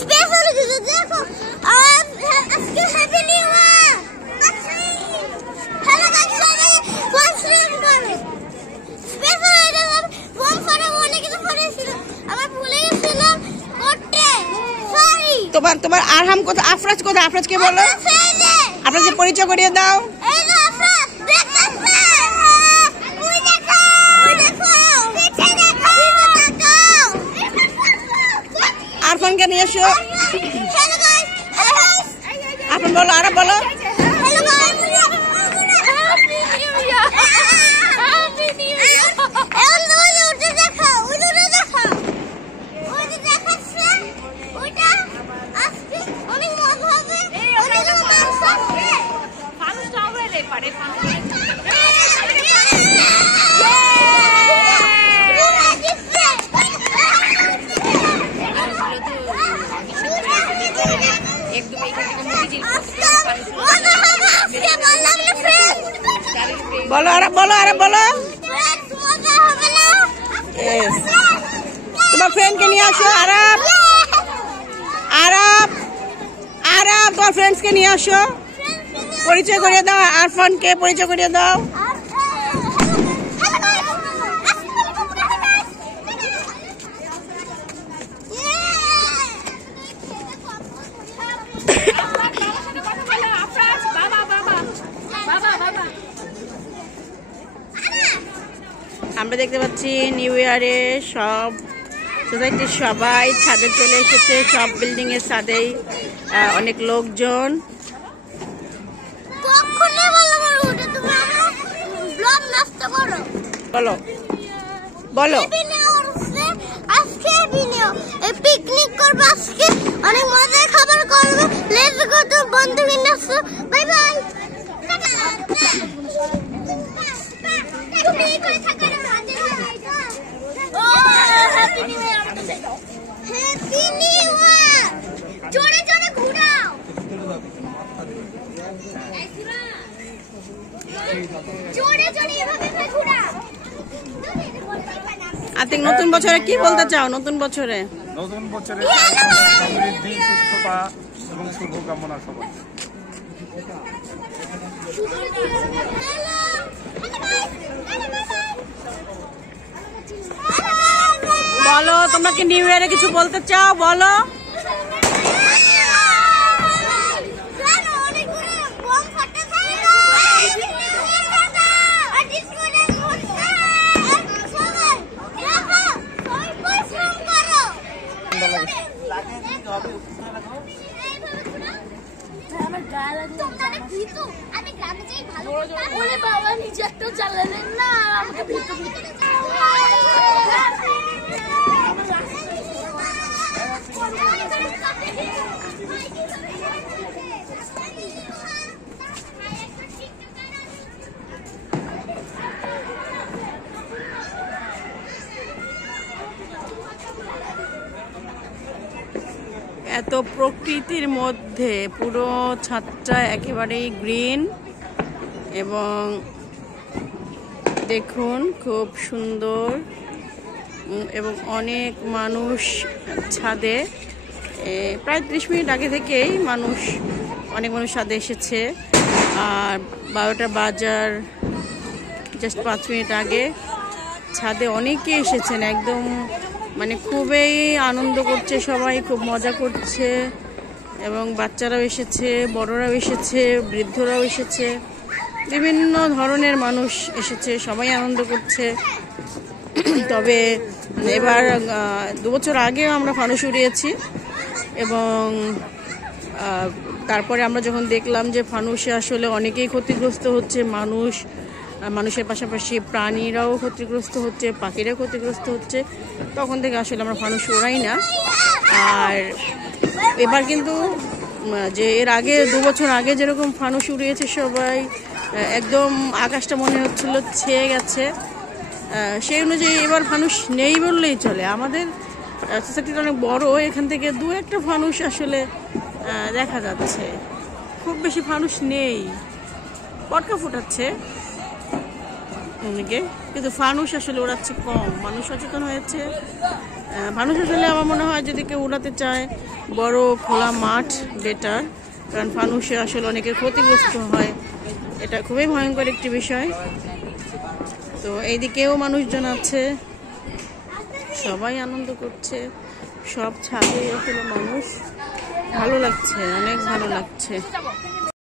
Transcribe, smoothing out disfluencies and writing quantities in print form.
Special কিছু দেখো আজকে হ্যাপি নিউ ইয়ার হ্যালো গাইস সবাই কনসেন্ট করবে স্পেশাল এটা ফোন করে অনেক কিছু করেছিল আমি ভুলে গেছিলাম করতে সরি তোমার আরহাম কোথা আফরাজ কোথা আফরাজকে বলো আপনাদের পরিচয় করিয়ে দাও এই যে আফরাজ দেখতেছ ওই দেখো পিছে দেখো আরফানকে নিয়ে এসো হ্যালো গাইস আপনি বলো আর বলো hello guys happy new year happy new ইয়ার এখন ওই উঠে দেখো ওইটা দেখো ওইটা দেখাচ্ছে ওইটা আজকে অনেক মজা হবে ওইটা মাংস আছে ফানুসটা হবে পারে বলো আর বলো তোমার ফ্রেন্ডকে নিয়ে আসো আরব তোমার ফ্রেন্ডসকে নিয়ে আসো পরিচয় করিয়ে দাও আরফানকে পরিচয় করিয়ে দাও আমরা দেখতে পাচ্ছি নিউ ইয়ারে সব সোসাইটির সবাই ছাদে চলে এসেছে সব বিল্ডিং এর ছাদেই অনেক লোকজন বলো বলো আজকে পিকনিক করবো আজকে অনেক মজার খাবার করবো লেটস গো টু বন্ধু নিয়ে আসো বাই বাই তুমি এই করে থাকার মাঝে ও happy new year happy new year জোরে জোরে ঘুরাও জোরে জোরে এভাবে ঘুরাও আতিক নতুন বছরে কি বলতে চাও নতুন বছরে সমৃদ্ধি সুস্থতা এবং শুভকামনা সবাই বলো তোমরা কি নিউ ইয়ারে কিছু বলতে চাও বলো বাবা নিজে একটা চালালেন না আমাকে এত প্রকৃতির মধ্যে পুরো ছাদটা একেবারেই গ্রিন এবং দেখুন খুব সুন্দর এবং অনেক মানুষ ছাদে প্রায় 30 মিনিট আগে থেকেই অনেক মানুষ ছাদে এসেছে আর 12টা বাজার জাস্ট 5 মিনিট আগে ছাদে অনেকে এসেছেন একদম মানে খুবই আনন্দ করছে সবাই খুব মজা করছে এবং বাচ্চারাও এসেছে বড়রাও এসেছে বৃদ্ধরাও এসেছে বিভিন্ন ধরনের মানুষ এসেছে সবাই আনন্দ করছে তবে এবার 2 বছর আগেও আমরা ফানুস উড়িয়েছি এবং তারপরে আমরা যখন দেখলাম যে ফানুসে আসলে অনেকেই ক্ষতিগ্রস্ত হচ্ছে মানুষের পাশাপাশি প্রাণীরাও ক্ষতিগ্রস্ত হচ্ছে পাখিরাও ক্ষতিগ্রস্ত হচ্ছে তখন থেকে আসলে আমরা ফানুস ওড়াই না আর এবার কিন্তু যে এর আগে 2 বছর আগে যেরকম ফানুস উড়িয়েছে সবাই একদম আকাশটা মনে হচ্ছিল ছেয়ে গেছে সেই অনুযায়ী এবার ফানুস নেই বললেই চলে আমাদের সোসাইটিটা অনেক বড় এখান থেকে 2-1টা ফানুস আসলে দেখা যাচ্ছে খুব বেশি ফানুস নেই পটকা ফুটাচ্ছে অনেকে কিন্তু ফানুস আসলে ওড়াচ্ছে কম মানুষ সচেতন হয়েছে ফানুস আসলে আমার মনে হয় যদি কেউ উড়াতে চায় বড় খোলা মাঠ বেটার, কারণ ফানুসে আসলে অনেকের ক্ষতিগ্রস্ত হয়, এটা খুবই ভয়ঙ্কর একটি বিষয়। তো এইদিকেও মানুষজন আছে, সবাই আনন্দ করছে, সব ছাদে আসলে মানুষ, ভালো লাগছে, অনেক ভালো লাগছে।